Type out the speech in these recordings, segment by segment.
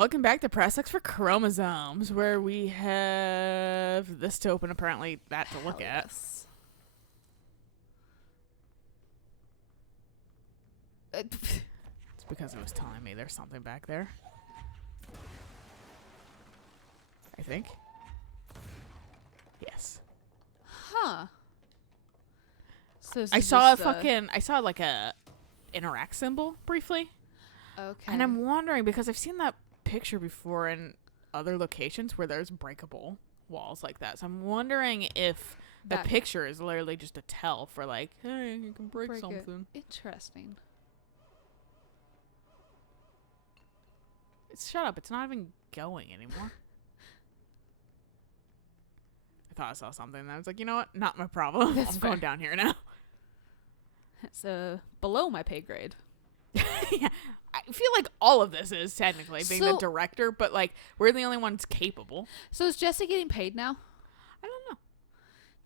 Welcome back to Press X for Chromosomes, where we have this to open, apparently that to look at. Yes. It's because it was telling me there's something back there. I think. Yes. Huh. So I saw like a interact symbol briefly. Okay. And I'm wondering, because I've seen that picture before in other locations where there's breakable walls like that. So I'm wondering if the picture is literally just a tell for like, hey, you can break something. Interesting. Shut up. It's not even going anymore. I thought I saw something and I was like, you know what? Not my problem. I'm going down here now. It's below my pay grade. Yeah. I feel like all of this is technically being the director, but like we're the only ones capable. So is Jessie getting paid now? I don't know.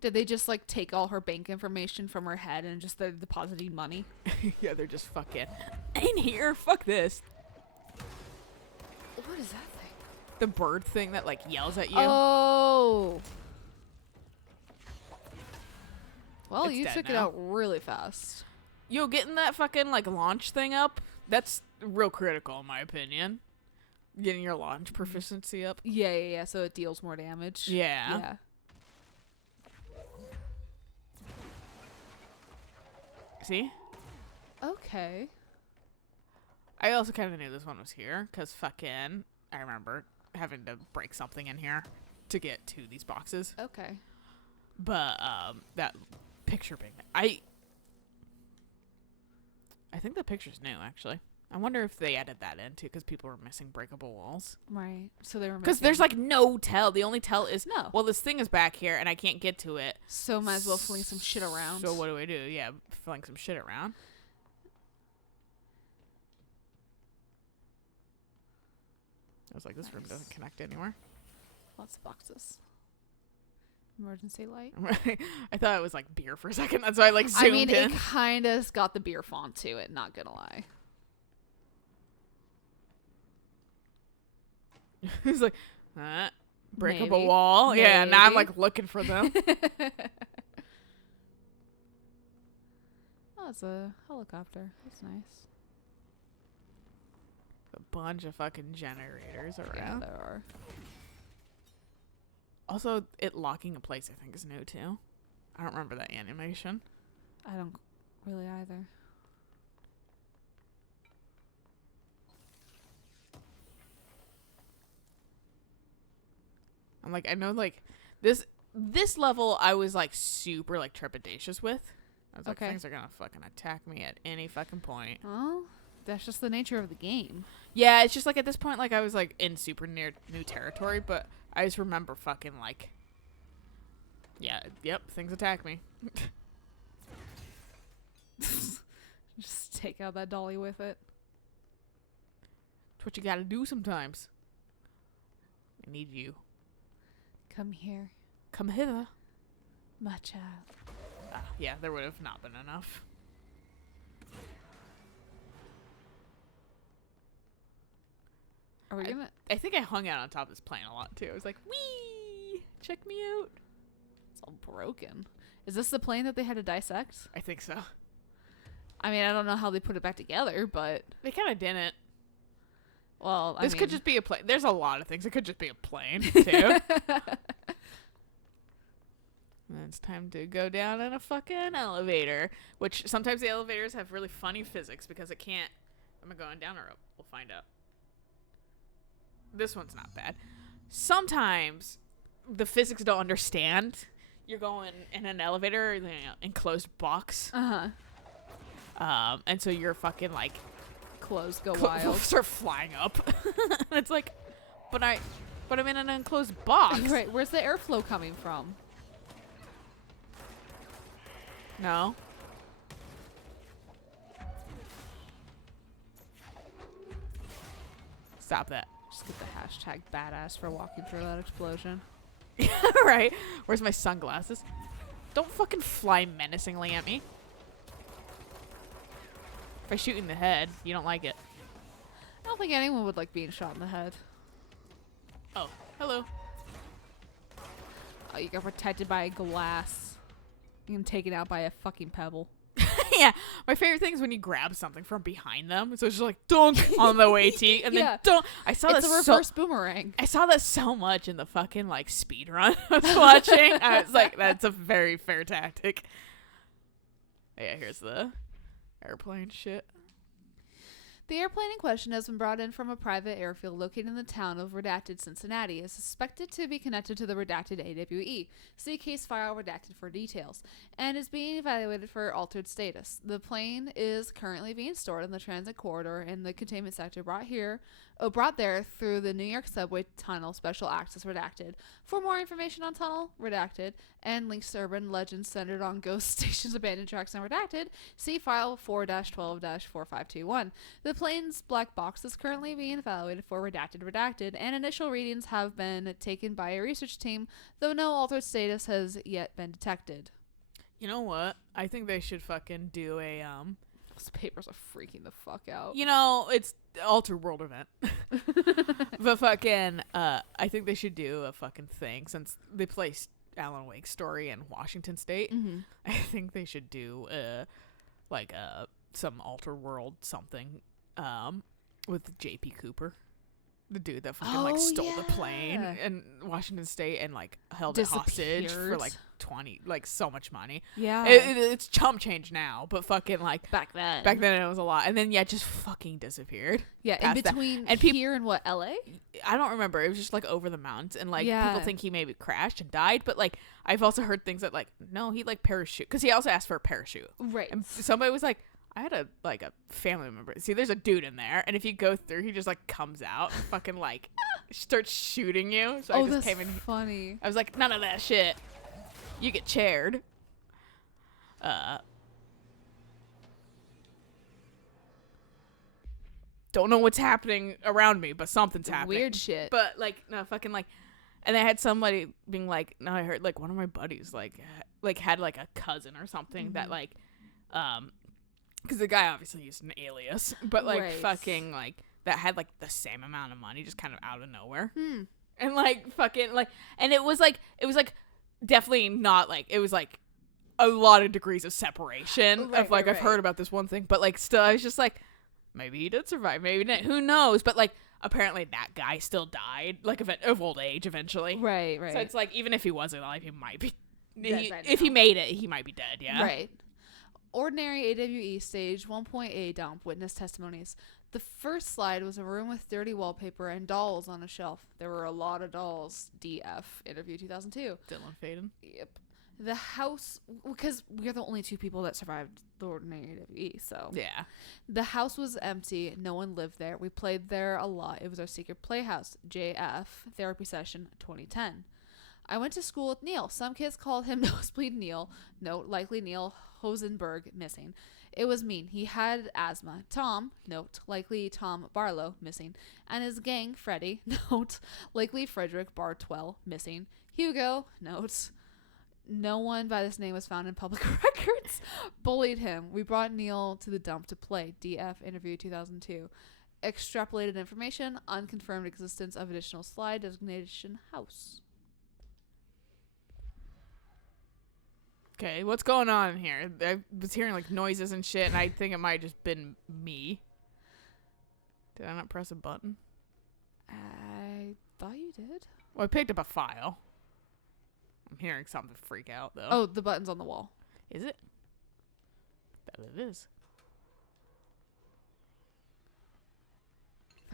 Did they just like take all her bank information from her head and just they're depositing money? Yeah, they're just fucking in here. Fuck this. What is that thing? The bird thing that like yells at you. Oh. Well, It's you dead took it now. out really fast. Yo, getting that fucking like launch thing up, that's real critical in my opinion. Getting your launch proficiency up. Yeah. So it deals more damage. Yeah. See? Okay. I also kind of knew this one was here because fucking I remember having to break something in here to get to these boxes. Okay. But that picture being I think the picture's new actually. I wonder if they added that in too because people were missing breakable walls. Right. So they were because there's like no tell. The only tell is no. Well, this thing is back here and I can't get to it. So might as well fling some shit around. So what do we do? Yeah, fling some shit around. I was like, this room doesn't connect anywhere. Lots of boxes. Emergency light. I thought it was like beer for a second. That's why I like zoomed in. It kind of got the beer font to it, not gonna lie. He's like, breakable Maybe. wall. Maybe. Yeah, now I'm like looking for them. Oh, it's a helicopter. That's nice. A bunch of fucking generators around. Yeah, there are. Also, it locking in place, I think, is new too. I don't remember that animation. I don't really either. I'm like, I know, like, this level I was, like, super, like, trepidatious with. I was like, things are gonna fucking attack me at any fucking point. Well, that's just the nature of the game. Yeah, it's just, like, at this point, like, I was, like, in super new territory, but I just remember fucking, like, yeah, yep, things attack me. Just take out that dolly with it. It's what you gotta do sometimes. I need you. Come here, Come hither. my child. Yeah, there would have not been enough. Are we gonna? I think I hung out on top of this plane a lot too. I was like, wee, check me out. It's all broken. Is this the plane that they had to dissect? I think so. I mean, I don't know how they put it back together, but They kind of didn't. well, This could just be a plane. There's a lot of things. It could just be a plane too. And it's time to go down in a fucking elevator. Which sometimes the elevators have really funny physics because it can't. Am I going down or up? We'll find out. This one's not bad. Sometimes the physics don't understand. You're going in an elevator, enclosed box. And so you're fucking like clothes go wild. Start flying up. It's like, but I'm in an enclosed box. Right, where's the airflow coming from? No. Stop that. Just get the hashtag badass for walking through that explosion. Right. Where's my sunglasses? Don't fucking fly menacingly at me. If I shoot you in the head, you don't like it. I don't think anyone would like being shot in the head. Oh, hello. Oh, you got protected by a glass. You get taken out by a fucking pebble. Yeah, my favorite thing is when you grab something from behind them. So it's just like dunk on the way to you, and then dunk. I saw it's that a reverse boomerang. I saw that so much in the fucking like speed run I was watching. I was like, that's a very fair tactic. Yeah, here's the airplane shit. The airplane in question has been brought in from a private airfield located in the town of Redacted, Cincinnati, is suspected to be connected to the Redacted AWE. See case file redacted for details, and is being evaluated for altered status. The plane is currently being stored in the transit corridor in the containment sector brought there through the New York subway tunnel Special Access Redacted. For more information on tunnel Redacted and links to urban legends centered on ghost stations, abandoned tracks, and Redacted, see file 4-12-4521. The plane's black box is currently being evaluated for redacted, and initial readings have been taken by a research team, though no altered status has yet been detected. You know what? I think they should fucking do a Those papers are freaking the fuck out. You know, it's Alter World event. But fucking I think they should do a fucking thing since they placed Alan Wake's story in Washington State. Mm-hmm. I think they should do some Alter World something with JP Cooper. The dude that fucking stole the plane in Washington State and like held it hostage for like so much money. Yeah, it's chump change now, but fucking like back then it was a lot, and then just fucking disappeared. Yeah, in between and here and what, LA? I don't remember. It was just like over the mountains, and like people think he maybe crashed and died, but like I've also heard things that like no, he like parachute because he also asked for a parachute, right? And somebody was like, I had a family member. See, there's a dude in there, and if you go through, he just like comes out and fucking like starts shooting you. So I just that's came in. Funny. I was like, none of that shit. You get chaired. Don't know what's happening around me, but something's happening. Weird shit. But like, no, fucking like, and I had somebody being like, no, I heard like one of my buddies like had like a cousin or something that like, because the guy obviously used an alias, but like fucking like that had like the same amount of money just kind of out of nowhere. And like fucking like, and it was like definitely not like, it was like a lot of degrees of separation of like I've heard about this one thing, but like still I was just like, maybe he did survive, maybe not, who knows, but like apparently that guy still died like of old age eventually. Right. So it's like even if he wasn't alive, he might be if he made it, he might be dead. Right. Ordinary AWE stage 1.8 dump witness testimonies. The first slide was a room with dirty wallpaper and dolls on a shelf. There were a lot of dolls. DF interview 2002. Dylan Faden. Yep. The house, because we're the only two people that survived the ordinary AWE, so yeah. The house was empty. No one lived there. We played there a lot. It was our secret playhouse. JF therapy session 2010. I went to school with Neil. Some kids called him Nosebleed Neil. Note, likely Neil Hosenberg, missing. It was mean. He had asthma. Tom, note, likely Tom Barlow, missing. And his gang, Freddie, note, likely Frederick Bartwell, missing. Hugo, note, no one by this name was found in public records. Bullied him. We brought Neil to the dump to play. DF interview 2002. Extrapolated information. Unconfirmed existence of additional slide designation house. Okay, what's going on here? I was hearing like noises and shit, and I think it might have just been me. Did I not press a button? I thought you did. Well, I picked up a file. I'm hearing something freak out, though. Oh, the button's on the wall. Is it? Bet it is.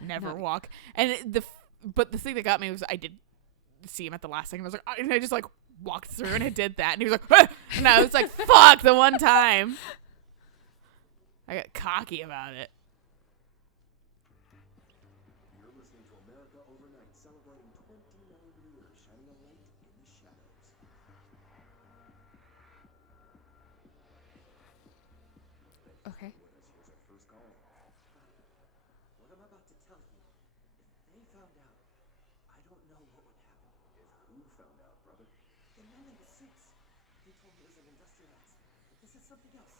Never walk. And but the thing that got me was I did see him at the last second. I was like, and I just like walked through and I did that, and he was like, ah! And I was like, fuck, the one time. I got cocky about it. You're listening to America Overnight, celebrating 29 years, shining a light in the shadows. Okay. Here's our first call. What I'm about to tell you, if they found out, I don't know what would happen. If who found out, brother? The men in the suits. They told me it was an industrial accident, but this is something else.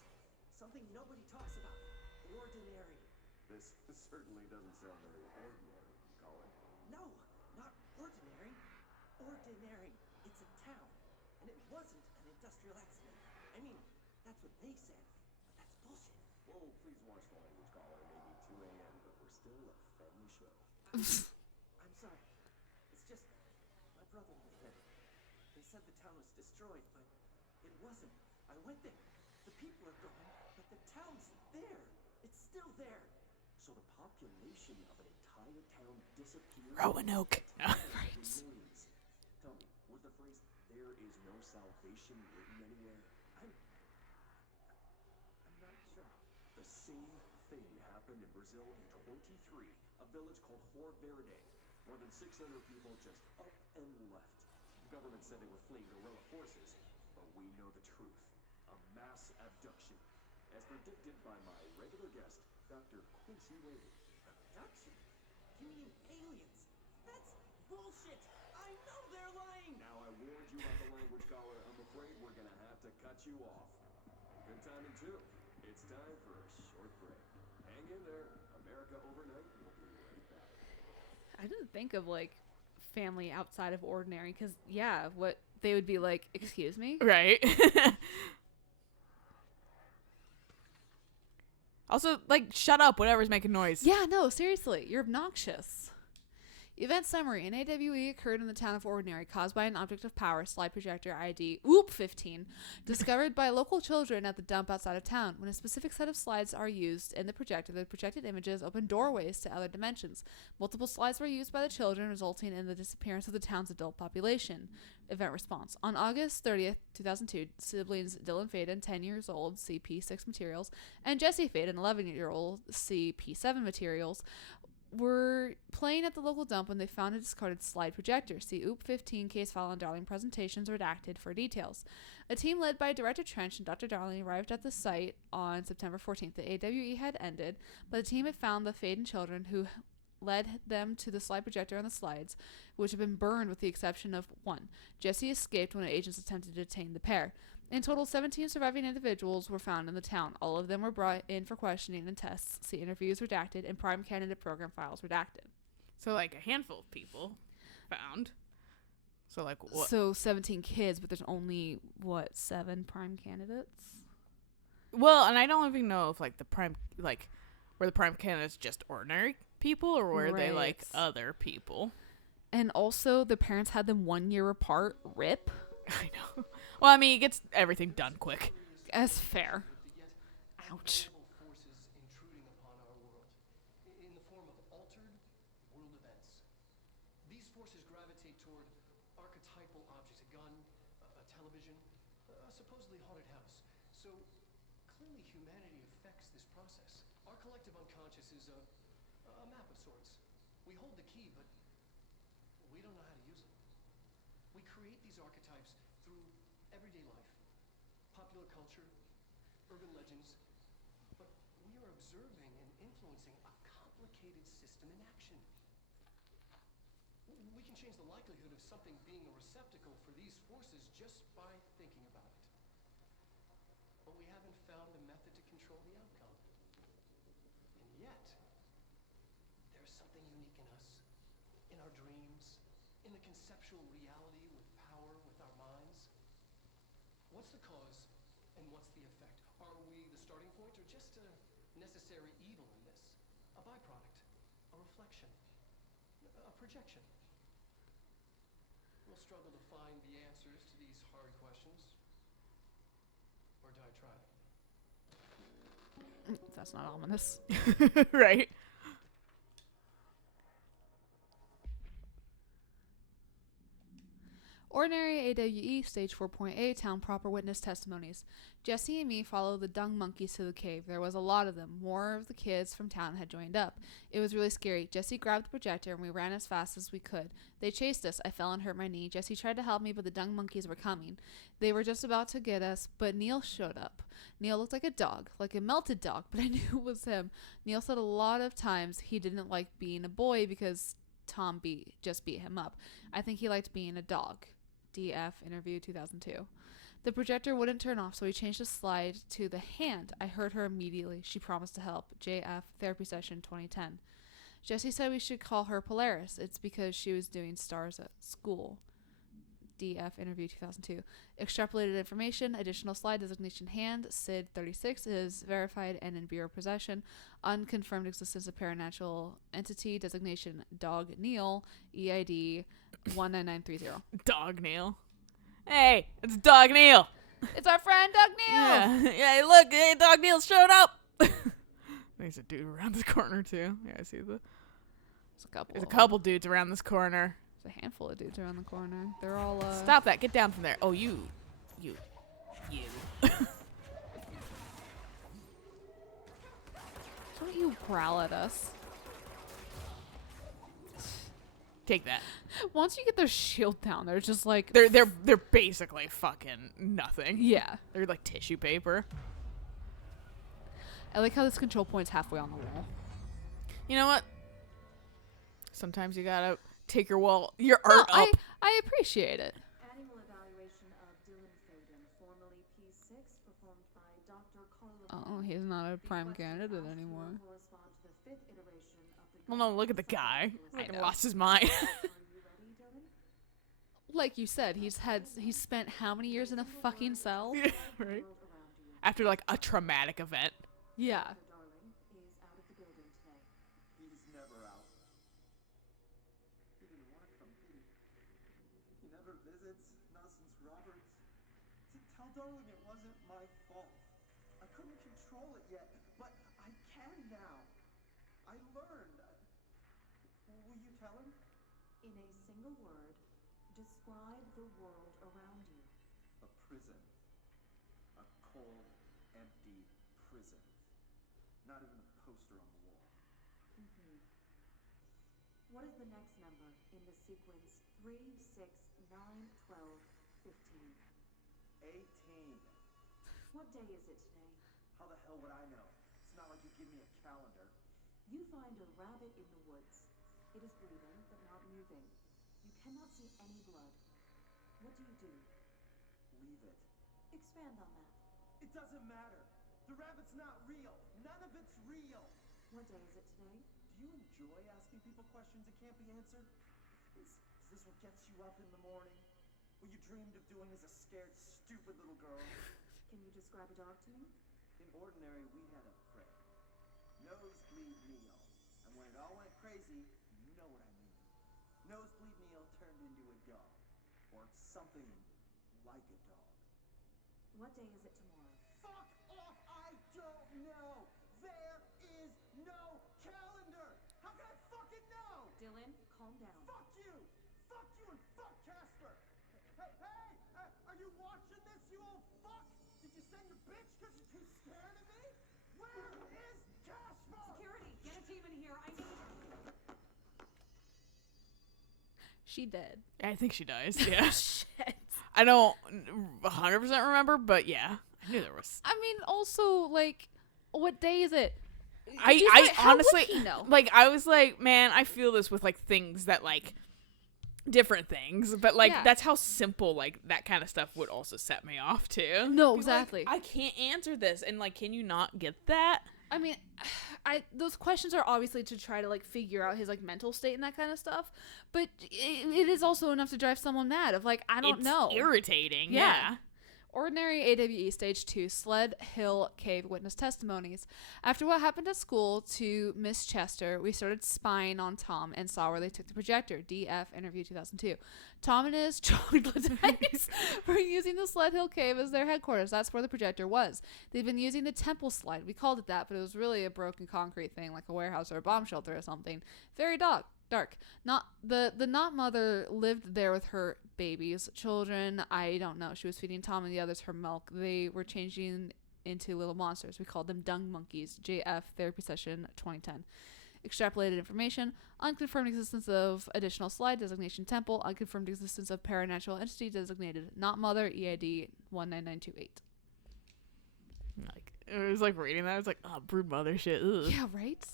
Something nobody talks about. Ordinary. This certainly doesn't sound very ordinary, Colin. No, not ordinary. Ordinary. It's a town. And it wasn't an industrial accident. I mean, that's what they said. But that's bullshit. Whoa, please watch the language, Colin. It may be 2 a.m., but we're still a family show. I'm sorry. It's just, my brother was there. They said the town was destroyed, but it wasn't. I went there. The people are gone, but the town's there. It's still there. So the population of an entire town disappeared. Roanoke. Right. Tell me, was the phrase "there is no salvation" written anywhere? I'm not sure. The same thing happened in Brazil in 23, a village called Hor Verde. More than 600 people just up and left. The government said they were fleeing guerrilla forces, but we know the truth. A mass abduction, as predicted by my regular guest, Dr. Quincy Wade. Abduction? You mean aliens? That's bullshit! I know they're lying! Now I warned you about the language, caller. I'm afraid we're gonna have to cut you off. Good timing, too. It's time for a short break. Hang in there. America Overnight will be right back. I didn't think of like family outside of ordinary because what they would be like, excuse me, Right. Also, like, shut up, whatever's making noise. yeah, no, seriously, you're obnoxious. Event summary: an AWE occurred in the town of Ordinary, caused by an object of power, slide projector ID OOP-15, discovered by local children at the dump outside of town. When a specific set of slides are used in the projected images open doorways to other dimensions. Multiple slides were used by the children, resulting in the disappearance of the town's adult population. Event response: on August 30th, 2002, siblings Dylan Faden, 10 years old, CP6 materials, and Jesse Faden, 11-year-old, CP7 materials, were playing at the local dump when they found a discarded slide projector. See OOP-15 case file on Darling presentations redacted for details. A team led by Director Trench and Dr. Darling arrived at the site on September 14th. The AWE had ended, but the team had found the Faden children, who led them to the slide projector on the slides, which had been burned with the exception of one. Jesse escaped when agents attempted to detain the pair. In total, 17 surviving individuals were found in the town. All of them were brought in for questioning and tests. See interviews redacted and prime candidate program files redacted. So, like, a handful of people found. So, like, what? So 17 kids, but there's only, 7 prime candidates? Well, and I don't even know if, like, were the prime candidates just ordinary people, or were they, like, other people? And also, the parents had them 1 year apart. RIP. I know. Well, I mean, he gets everything done quick. As fair. Ouch. Forces intruding upon our world in the form of altered world events. These forces gravitate toward archetypal objects: a gun, a television, a supposedly haunted house. So clearly humanity affects this process. Our collective unconscious is a map of sorts. We hold the key, but we don't know how to use it. We create these archetypes through everyday life, popular culture, urban legends, but we are observing and influencing a complicated system in action. We can change the likelihood of something being a receptacle for these forces just by thinking about it. But we haven't found a method to control the outcome. And yet, there's something unique in us, in our dreams, in the conceptual reality with power with our minds. What's the cause and what's the effect? Are we the starting point or just a necessary evil in this? A byproduct, a reflection, a projection? We'll struggle to find the answers to these hard questions. Or die trying. That's not ominous. Right. Ordinary AWE, Stage 4.8, Town Proper Witness Testimonies. Jesse and me followed the dung monkeys to the cave. There was a lot of them. More of the kids from town had joined up. It was really scary. Jesse grabbed the projector and we ran as fast as we could. They chased us. I fell and hurt my knee. Jesse tried to help me, but the dung monkeys were coming. They were just about to get us, but Neil showed up. Neil looked like a dog, like a melted dog, but I knew it was him. Neil said a lot of times he didn't like being a boy because Tom just beat him up. I think he liked being a dog. DF interview 2002. The projector wouldn't turn off, so we changed the slide to the hand. I heard her immediately. She promised to help. JF, therapy session 2010. Jesse said we should call her Polaris. It's because she was doing stars at school. DF, interview 2002. Extrapolated information, additional slide, designation hand. SID 36 is verified and in Bureau possession. Unconfirmed existence of paranatural entity, designation Dog Neil, EID 19930. Dog Neil. Hey, it's Dog Neil. It's our friend Dog Neil! Yeah, yeah. Look, hey, Dog Neil showed up. There's a dude around this corner too. Yeah, I see the. There's a couple dudes around this corner. There's a handful of dudes around the corner. They're all Stop that! Get down from there. Oh, you. Don't you growl at us. Take that. Once you get their shield down, they're just like They're basically fucking nothing. yeah. They're like tissue paper. I like how this control point's halfway on the wall. You know what? Sometimes you gotta take your art No, up. I appreciate it. Animal evaluation of Dylan Faden, formerly P6, performed by Dr. Carla. Oh, he's not a prime candidate anymore. Correspond to the fifth iteration of the Well, no, look at the guy. I Fucking know. lost his mind. Are you ready, Dylan? Like you said, he's spent how many years in a fucking cell? Yeah, right. World around you. After like a traumatic event. Yeah. Your darling is out of the building today. He's never out. He didn't want to come, did he? He never visits, not since Roberts. Tell Darling it wasn't my fault. I couldn't control it yet, but I can now. I learned. Will you tell him? In a single word, describe the world around you. A prison. A cold, empty prison. Not even a poster on the wall. What is the next number in the sequence 3, 6, 9, 12, 15? 18. What day is it today? How the hell would I know? It's not like you give me a calendar. You find a rabbit in the woods. It is breathing, but not moving. You cannot see any blood. What do you do? Leave it. Expand on that. It doesn't matter. The rabbit's not real. None of it's real. What day is it today? Do you enjoy asking people questions that can't be answered? Is this what gets you up in the morning? What you dreamed of doing as a scared, stupid little girl? Can you describe a dog to me? In ordinary, we had a friend. Nosebleed Neil. And when it all went crazy, you know what I mean. Nosebleed Neil turned into a dog. Or something like a dog. What day is it tomorrow? Fuck off! I don't know! There is no calendar! How can I fucking know? Dylan, calm down. Fuck you! Fuck you and fuck Casper! Hey! Are you watching this, you old fuck? Did you send your bitch because you're too scared of me? Where is Casper? Security, get a team in here. I need her. She dead. I think she dies. Yeah. Shit. I don't 100% remember, but yeah. I knew there was. I mean, also, like, what day is it? I How honestly, would he know? like, I was like, man, I feel this with, like, things that, like, different things. But, like, Yeah. that's how simple, like, that kind of stuff would also set me off, too. No, Be like, exactly. I can't answer this. And, like, can you not get that? I mean, those questions are obviously to try to like figure out his like mental state and that kind of stuff, but it is also enough to drive someone mad. Of like, I don't It's know. irritating. Yeah. Yeah. Ordinary AWE Stage 2 Sled Hill Cave witness testimonies. After what happened at school to Miss Chester, we started spying on Tom and saw where they took the projector. DF interview 2002. Tom and his troglodytes were using the Sled Hill Cave as their headquarters. That's where the projector was. They've been using the temple slide. We called it that, but it was really a broken concrete thing, like a warehouse or a bomb shelter or something. Very dark. Not the not mother lived there with her babies, children. I don't know. She was feeding Tom and the others her milk. They were changing into little monsters. We called them dung monkeys. JF therapy session 2010. Extrapolated information. Unconfirmed existence of additional slide designation temple. Unconfirmed existence of paranatural entity designated not mother. EID 19928. Like, it was like reading that. I was like, oh, brood mother shit. Ugh. Yeah, right.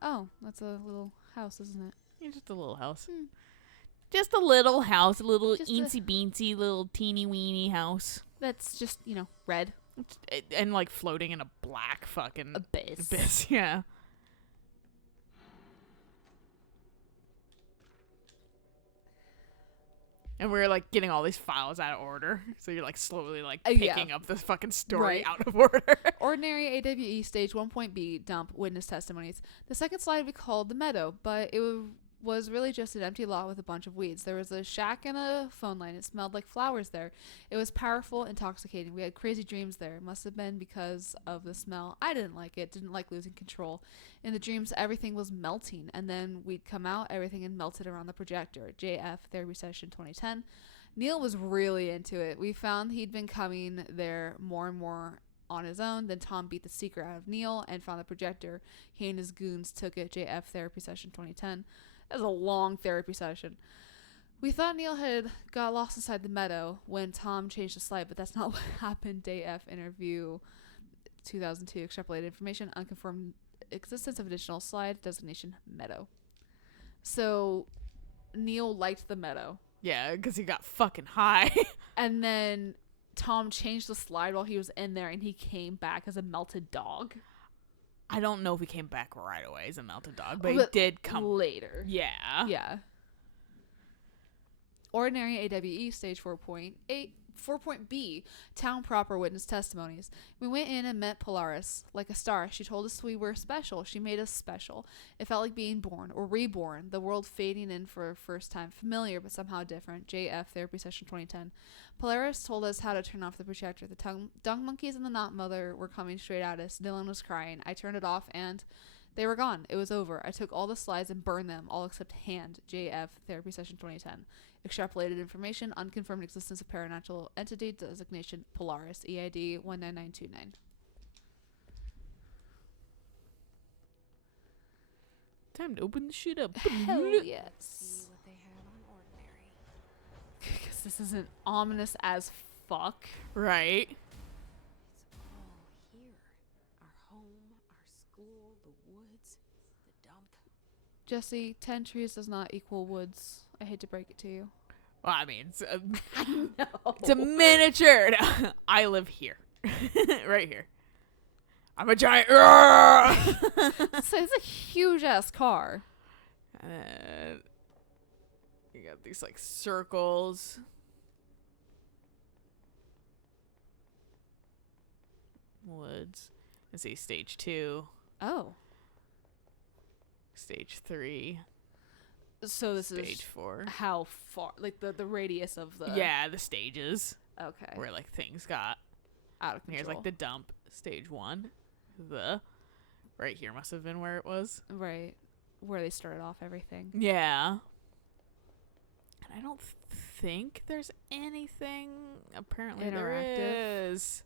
Oh, that's a little house, isn't it? Yeah, just a little house. Just a little house, a little Just a- eensy beensy, little teeny weeny house. That's just, red. And like floating in a black fucking Abyss. abyss. Yeah. And we're like getting all these files out of order. So you're like slowly like Yeah. picking up this fucking story Right. out of order. Ordinary AWE Stage 1.B dump witness testimonies. The second slide we called the meadow, but it was really just an empty lot with a bunch of weeds. There was a shack and a phone line. It smelled like flowers there. It was powerful, intoxicating. We had crazy dreams there. It must have been because of the smell. I didn't like it. Didn't like losing control. In the dreams, everything was melting, and then we'd come out, everything had melted around the projector. JF Therapy Session 2010. Neil was really into it. We found he'd been coming there more and more on his own. Then Tom beat the secret out of Neil and found the projector. He and his goons took it. JF Therapy Session 2010. That was a long therapy session. We thought Neil had got lost inside the meadow when Tom changed the slide, but that's not what happened. Day F interview 2002. Extrapolated information. Unconfirmed existence of additional slide. Designation meadow. So Neil liked the meadow. Yeah, because he got fucking high. And then Tom changed the slide while he was in there, and he came back as a melted dog. I don't know if he came back right away as a melted dog, but he did come later. Yeah. Yeah. Ordinary AWE Stage 4.B Town Proper Witness Testimonies. We went in and met Polaris like a star. She told us we were special. She made us special. It felt like being born or reborn. The world fading in for a first time. Familiar but somehow different. JF Therapy Session 2010. Polaris told us how to turn off the projector. The dung monkeys and the knot mother were coming straight at us. Dylan was crying. I turned it off and they were gone. It was over. I took all the slides and burned them, all except hand. JF Therapy Session 2010. Extrapolated information. Unconfirmed existence of paranormal entity. Designation Polaris. EID 19929. Time to open the shit up. Hell yes. See what they have on Ordinary. Because this isn't ominous as fuck. Right. It's all here. Our home, our school, the woods, the dump. Jesse, 10 trees does not equal woods. I hate to break it to you. Well, I mean, it's a, No. it's a miniature. I live here. Right here. I'm a giant. So it's a huge ass car. You got these like circles. Woods. Let's see, stage 2, Oh. stage 3, So this stage is 4. how far, like the radius of the. Yeah, the stages Okay. where like things got. Out of control. Here's like the dump, stage 1. The right here must have been where it was. Right. Where they started off everything. Yeah. And I don't think there's anything. Apparently there Interactive. is.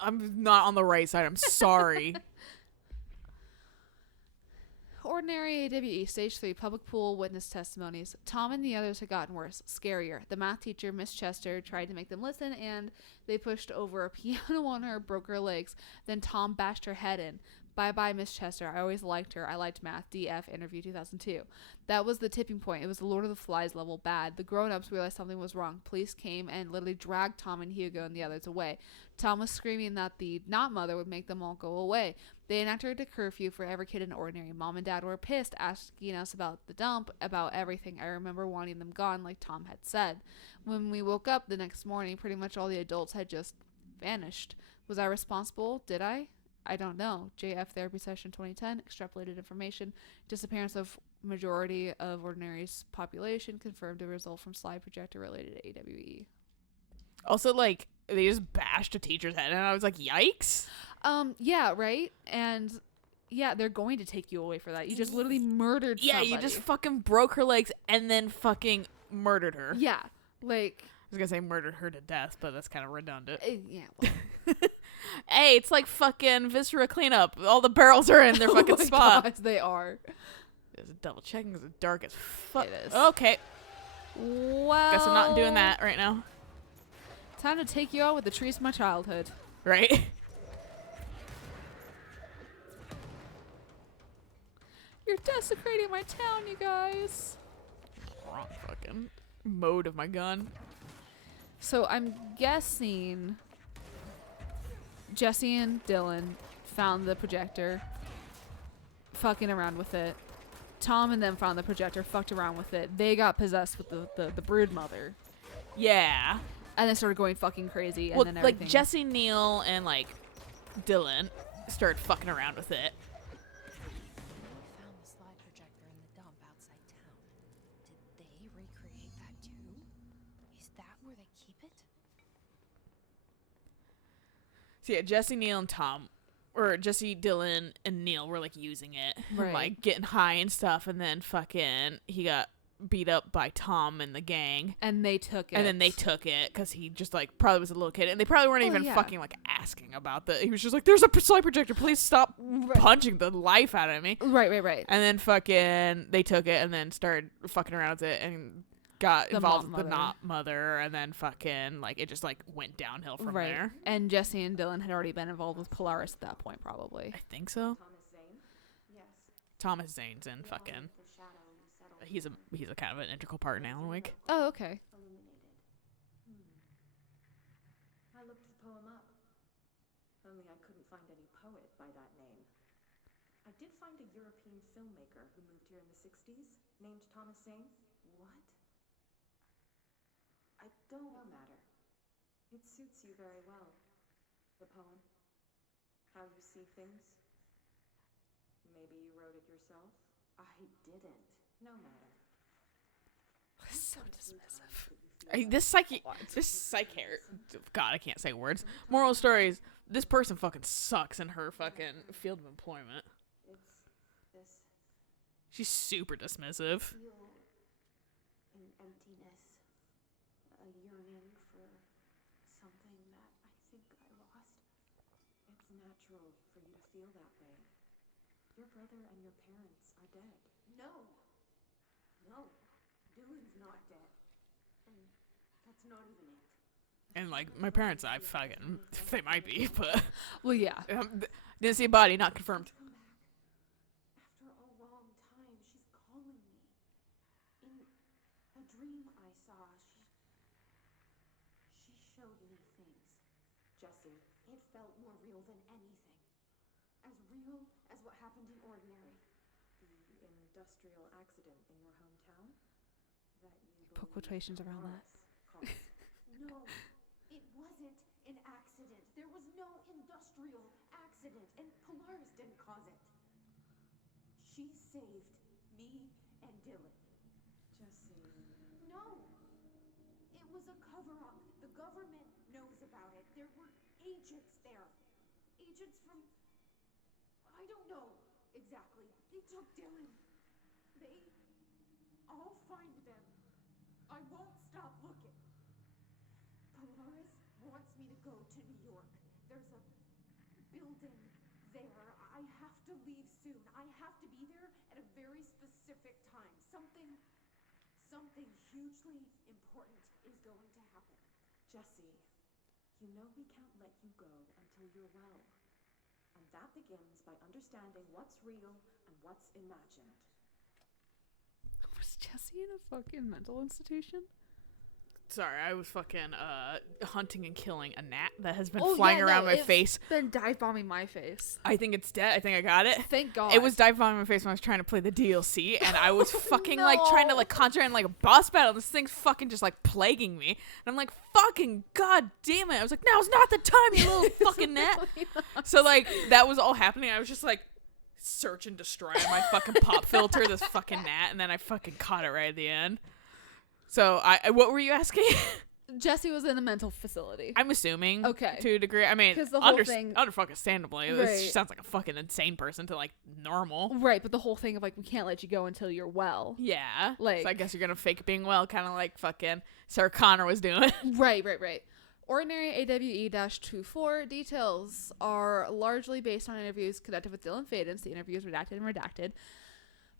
I'm not on the right side. I'm sorry. Ordinary AWE Stage 3 Public Pool Witness Testimonies. Tom and the others had gotten worse, scarier. The math teacher, Miss Chester, tried to make them listen, and they pushed over a piano on her, broke her legs. Then Tom bashed her head in. Bye-bye, Miss Chester. I always liked her. I liked math. DF interview 2002. That was the tipping point. It was the Lord of the Flies level bad. The grown-ups realized something was wrong. Police came and literally dragged Tom and Hugo and the others away. Tom was screaming that the not mother would make them all go away. They enacted a curfew for every kid in Ordinary. Mom and Dad were pissed, asking us about the dump, about everything. I remember wanting them gone, like Tom had said. When we woke up the next morning, pretty much all the adults had just vanished. Was I responsible? Did I? I don't know. JF Therapy Session 2010. Extrapolated information. Disappearance of majority of Ordinary's population. Confirmed a result from slide projector related to AWE. Also, like, they just bashed a teacher's head, and I was like, yikes. Yeah, right? And yeah, they're going to take you away for that. You just literally murdered somebody. Yeah, you just fucking broke her legs and then fucking murdered her. Yeah, like... I was gonna say murdered her to death, but that's kind of redundant. yeah. Well. Hey, it's like fucking viscera cleanup. All the barrels are in their fucking Oh my spot. gosh, they are. Just double checking because it's dark as fuck. It is. Okay. Well... Guess I'm not doing that right now. Time to take you out with the trees of my childhood. Right? You're desecrating my town, you guys. Wrong fucking mode of my gun. So I'm guessing Jesse and Dylan found the projector, fucking around with it. Tom and them found the projector, fucked around with it. They got possessed with the brood mother. Yeah. And then started going fucking crazy. And Well, then everything. like Jesse, Neil, and like Dylan started fucking around with it. They found the slide projector in the dump outside town. Did they recreate that too? Is that where they keep it? So yeah, Jesse, Neil, and Tom, or Jesse, Dylan, and Neil were like using it, Right. like getting high and stuff, and then fucking he got beat up by Tom and the gang. And they took it. And then they took it because he just like probably was a little kid, and they probably weren't even yeah. fucking like asking about the. He was just like, "There's a slide projector. Please stop punching the life out of me." Right. And then fucking they took it and then started fucking around with it and got The involved mop with the mother. not mother, and then fucking like it just like went downhill from Right. there. And Jesse and Dylan had already been involved with Polaris at that point, probably. I think so. Thomas Zane? Yes. Thomas Zane's in fucking. The shadow you settled He's a kind of an integral part in Alan Wake. Oh, okay. illuminated. I looked the poem up. Only I couldn't find any poet by that name. I did find a European filmmaker who moved here in the 60s, named Thomas Zane. What? I don't no matter. It suits you very well. The poem. How you see things. Maybe you wrote it yourself? I didn't. No matter. So dismissive. This psychiatrist. God, I can't say words. Moral stories. This person fucking sucks in her fucking field of employment. It's this She's super dismissive. feel an emptiness, a yearning for something that I think I lost. It's natural for you to feel that way. Your brother and your parents are dead. No. No. Dylan's not dead. And that's not even it. And like my parents, I fucking they might be, but Well, yeah. didn't see a body, not confirmed. Come back. After a long time, she's calling me. In a dream I saw, she showed me things. Jesse, it felt more real than anything. As real as what happened in Ordinary. The industrial accident in your hometown? That you Put believe quotations around that. Polaris caused. No, it wasn't an accident. There was no industrial accident, and Polaris didn't cause it. She saved me and Dylan. Jesse. No! It was a cover-up. The government knows about it. There were agents there. Agents from... I don't know exactly. They took Dylan. I'll find them. I won't stop looking. Polaris wants me to go to New York. There's a building there. I have to leave soon. I have to be there at a very specific time. Something hugely important is going to happen. Jesse, you know we can't let you go until you're well. And that begins by understanding what's real and what's imagined. Was Jesse in a fucking mental institution? Sorry, I was fucking hunting and killing a gnat that has been flying around my face. Been dive bombing my face. I think it's dead. I think I got it. Thank God. It was dive bombing my face when I was trying to play the DLC, and I was fucking like trying to like concentrate on like a boss battle. This thing's fucking just like plaguing me, and I'm like, fucking god damn it! I was like, now's not the time, you little fucking gnat. So like that was all happening. I was just like search and destroy on my fucking pop filter, this fucking gnat, and then I fucking caught it right at the end. So what were you asking? Jesse was in a mental facility. I'm assuming, Okay. to a degree. I mean, 'Cause the whole thing- understandably, Right. she sounds like a fucking insane person to like normal. Right, but the whole thing of like we can't let you go until you're well. Yeah, Like- so I guess you're gonna fake being well, kind of like fucking Sarah Connor was doing. Right. Ordinary AWE-24 details are largely based on interviews conducted with Dylan Faden. The interviews redacted and redacted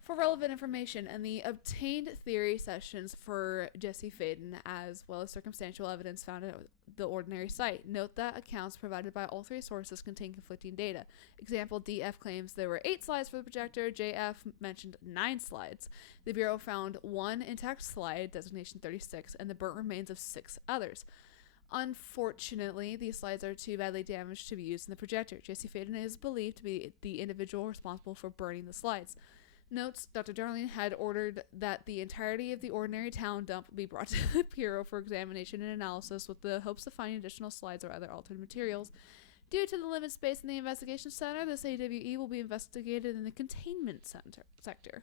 for relevant information, and the obtained theory sessions for Jesse Faden, as well as circumstantial evidence found at the ordinary site. Note that accounts provided by all three sources contain conflicting data. Example, DF claims there were 8 slides for the projector. JF mentioned 9 slides. The Bureau found 1 intact slide, designation 36, and the burnt remains of 6 others. Unfortunately, these slides are too badly damaged to be used in the projector. Jesse Faden is believed to be the individual responsible for burning the slides. Notes, Dr. Darling had ordered that the entirety of the ordinary town dump be brought to the Bureau for examination and analysis with the hopes of finding additional slides or other altered materials. Due to the limited space in the investigation center, this AWE will be investigated in the containment sector.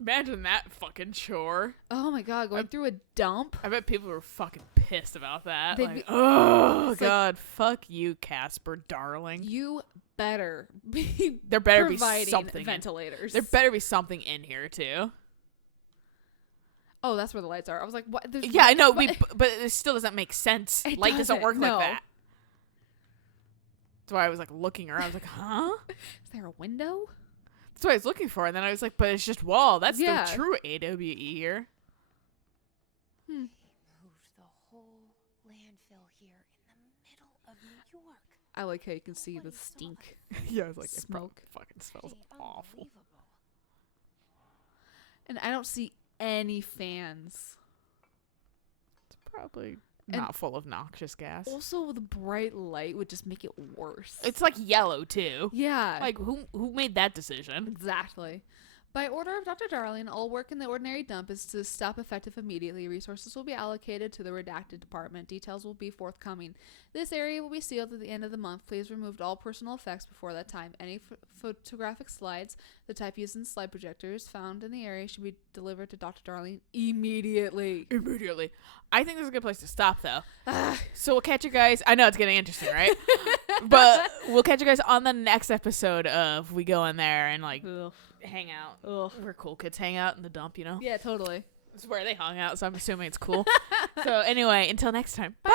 Imagine that fucking chore. Oh my god, going through a dump? I bet people were fucking pissed about that. They'd Like, be- oh It's god, fuck you, Casper, darling. You better be There better be providing something. ventilators. There better be something in here too. Oh, that's where the lights are. I was like, what? There's Yeah, I know, what? but it still doesn't make sense. It Light doesn't work no. like that. That's why I was like looking around. I was like, huh? Is there a window? That's what I was looking for. And then I was like, but it's just wall. That's Yeah. the true AWE here. They moved the whole landfill here in the middle of New York. I like how you can see Nobody the saw stink. Yeah, I was like, it probably Smoke. fucking smells Pretty awful. unbelievable. And I don't see any fans. It's probably And- not full of noxious gas. Also, the bright light would just make it worse. It's like yellow too. yeah. Like who made that decision? Exactly. By order of Dr. Darling, all work in the ordinary dump is to stop effective immediately. Resources will be allocated to the redacted department. Details will be forthcoming. This area will be sealed at the end of the month. Please remove all personal effects before that time. Any photographic slides, the type used in slide projectors found in the area, should be delivered to Dr. Darling immediately. Immediately. I think this is a good place to stop though. Ah. So we'll catch you guys. I know it's getting interesting, right? But we'll catch you guys on the next episode of we go in there and like Ugh. hang out. Ugh. Where cool kids hang out in the dump, you know? Yeah, totally. It's where they hung out, so I'm assuming it's cool. So anyway, until next time. Bye.